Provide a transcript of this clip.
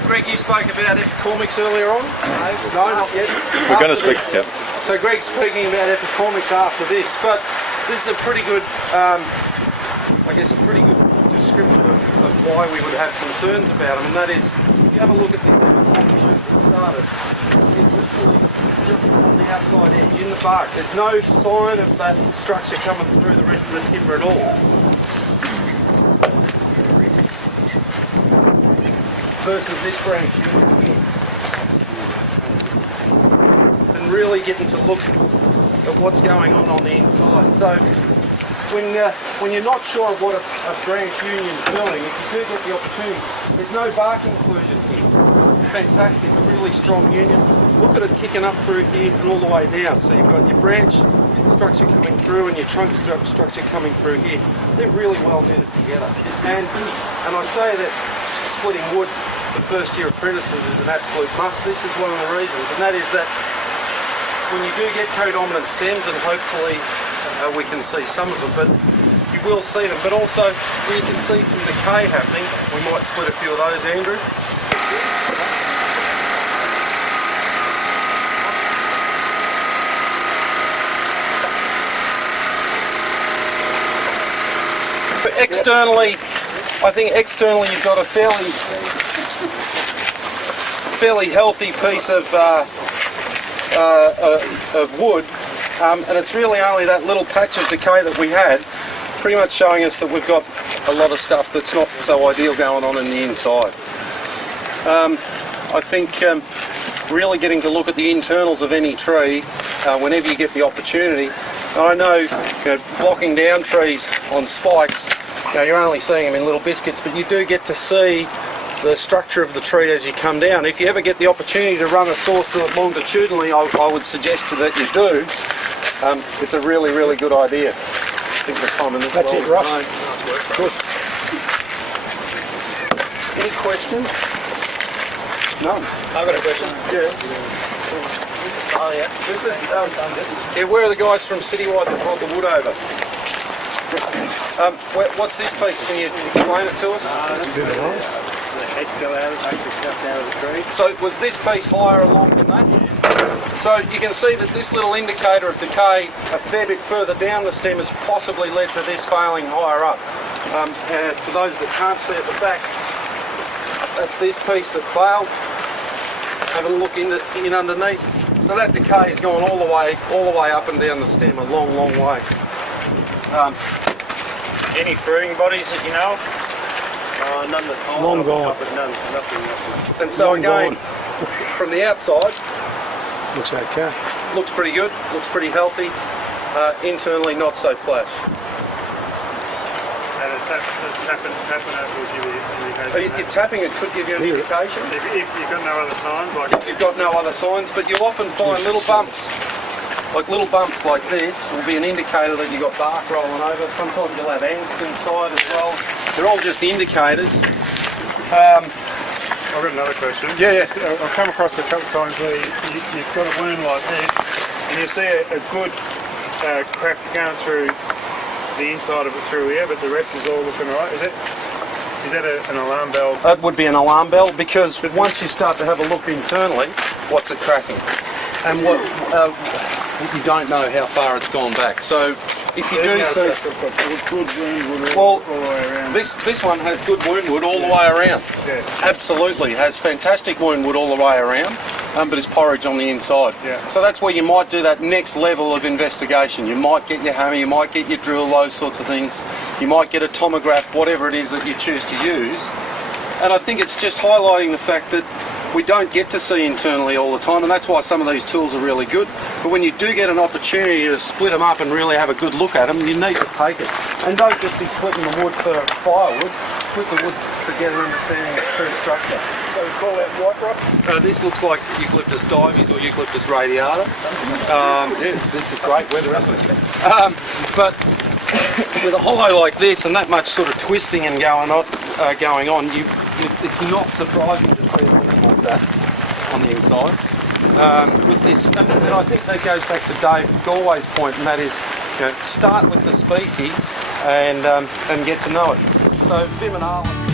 Greg, you spoke about epicormics earlier on? No, not yet. We're going to speak, yeah. So Greg's speaking about epicormics after this, but this is a pretty good, I guess a pretty good description of why we would have concerns about them, and that is, if you have a look at this epicormic shoot that started, it's literally just on the outside edge, in the bark. There's no sign of that structure coming through the rest of the timber at all. Versus this branch here. And really getting to look at what's going on the inside. So when you're not sure of what a branch union is doing, if you do get the opportunity, there's no bark inclusion here. Fantastic, a really strong union. Look at it kicking up through here and all the way down. So you've got your branch structure coming through and your trunk structure coming through here. They're really well knitted together. And I say that splitting wood the first year apprentices is an absolute must. This is one of the reasons, and that is that when you do get co-dominant stems, and hopefully we can see some of them, but you will see them, but also when you can see some decay happening, we might split a few of those, Andrew. But externally, I think externally you've got a fairly healthy piece of wood, and it's really only that little patch of decay that we had, pretty much showing us that we've got a lot of stuff that's not so ideal going on in the inside. I think really getting to look at the internals of any tree whenever you get the opportunity. And I know, blocking down trees on spikes, you're only seeing them in little biscuits, but you do get to see the structure of the tree as you come down. If you ever get the opportunity to run a saw through it longitudinally, I would suggest that you do. It's a really, really good idea. I think the time in this That's it, Ross. Nice work, good. Any questions? No. I've got a question. Yeah. Oh yeah. This is yeah, where are the guys from Citywide that brought the wood over? What's this piece? Can you explain it to us? The head go out, take the stuff out of the tree. So was this piece higher along than that? So you can see that this little indicator of decay a fair bit further down the stem has possibly led to this failing higher up. And for those that can't see at the back, that's this piece that failed. Have a look in underneath. So that decay has gone all the way up and down the stem a long, long way. Any fruiting bodies that you know? None that Long gone. But nothing. And so again, from the outside, Looks okay. looks pretty good, looks pretty healthy. Internally, not so flash. And tapping it will give you an indication. Your tapping it could give you an indication. If you've got no other signs, like If you've got no other signs, but you'll often find little bumps. Like little bumps like this will be an indicator that you've got bark rolling over. Sometimes you'll have ants inside as well. They're all just indicators. I've got another question. Yeah. I've come across a couple of times where you've got a wound like this, and you see a good crack going through the inside of it through here, but the rest is all looking right. Is that an alarm bell? That would be an alarm bell, because once you start to have a look internally, what's it cracking? And what you don't know how far it's gone back. So if you do see, good wound wood well, all the way around. this one has good wound wood all the way around. Yeah. Absolutely, has fantastic wound wood all the way around, but it's porridge on the inside. Yeah. So that's where you might do that next level of investigation. You might get your hammer, you might get your drill, those sorts of things. You might get a tomograph, whatever it is that you choose to use. And I think it's just highlighting the fact that we don't get to see internally all the time, and that's why some of these tools are really good. But when you do get an opportunity to split them up and really have a good look at them, you need to take it. And don't just be splitting the wood for firewood, split the wood to get an understanding of true structure. So we call that white rock? This looks like Eucalyptus dives or Eucalyptus radiata. Yeah, this is great weather, isn't it? But with a hollow like this and that much sort of twisting and going on, it's not surprising to see something like that on the inside. With this, and I think that goes back to Dave Galway's point, and that is, start with the species and get to know it. So Vim and Arlen.